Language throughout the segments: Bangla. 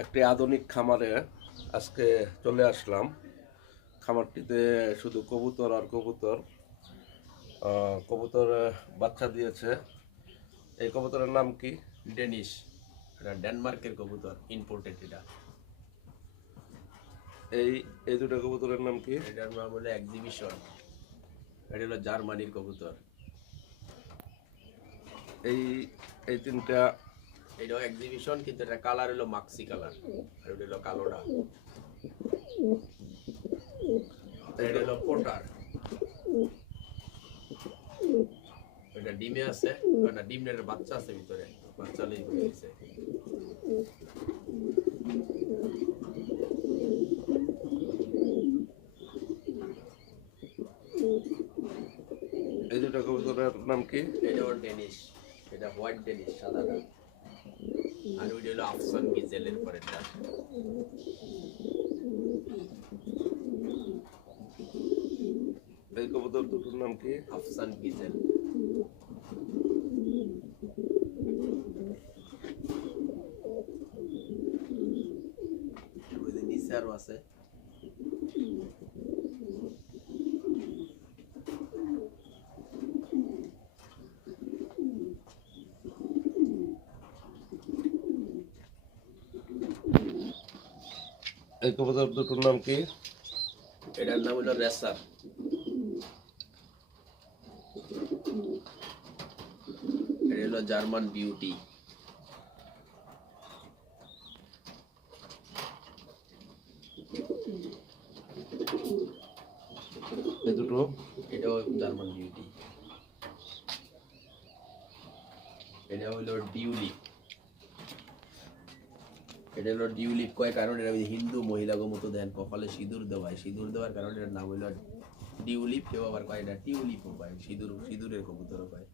একটি আধুনিক খামারে আজকে চলে আসলাম। খামারটিতে শুধু কবুতর আর কবুতর। কবুতর বাচ্চা দিয়েছে। এই কবুতরের নাম কি? ডেনিশ। এটা ডেনমার্কের কবুতর, ইম্পোর্টেড এটা। এই এই দুটো কবুতরের নাম কি? এটার নাম হলো এক্সিবিশন। এটা হলো জার্মানির কবুতর। এই এই তিনটা এটাও এক্সিবিশন, কিন্তু এটা কালার হলো মাক্সি কালার, আর ওটা হলো কালোটা। এটা হলো পোটার। এটা ডিমে আছে, না ডিমের বাচ্চা আছে ভিতরে, বাচ্চা লই হয়ে গেছে। এই দুটো কবুতরের নাম কি? এটাও ডেনিশ। এটা হোয়াইট ডেনিশ, সাদাটা। আর ওইটা হলো আফসান গিজেলের পরেরটা। এই কবুতর দুটোর নাম কি? আফসান গিজেল। ওই যে নিচে আরো আছে। এই কবুতর দুটোর নাম কি? এটার নাম হলো রেসার। এটা হলো জার্মান বিউটি। এই দুটো এটাও জার্মান বিউটি। এটা হলো ডিউলিপ। এটা হলো ডিউলিপ কয় কারণ এটা ওই হিন্দু মহিলাগো মতো দেন কপালে সিঁদুর দেওয়ায়, সিঁদুর দেওয়ার কারণে এটার নাম হলো ডিউলিপ। কেউ আবার কয় এটা টিউলিপও পায়, সিঁদুরের কবুতরও পায়।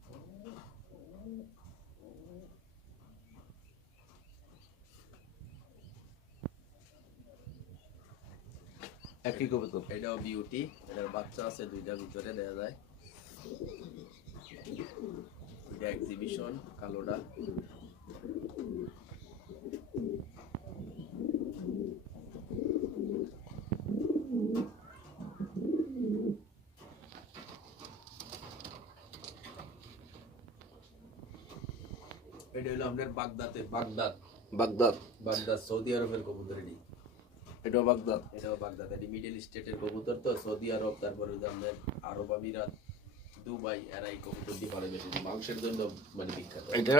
একই কবুতর। এটাও বিউটি। এটার বাচ্চা আছে দুইটা ভিতরে দেখা যায়। এটা এক্সিবিশন, কালোটা। এটা হলো আমাদের বাগদাদ বাগদাদ। বাগদাদ সৌদি আরবের কবুতর। এটাও বাগদাদ। এটাও বাগদাদ। এটি মিডল স্টেটের কবুতর, তো সৌদি আরব, তারপরে আমাদের আরব আমিরাত, দুবাই, এরা এই কবুতরটি ভালো বেশি মাংসের জন্য মানে বিখ্যাত। এটা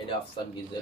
এটা আফসান গিজেল।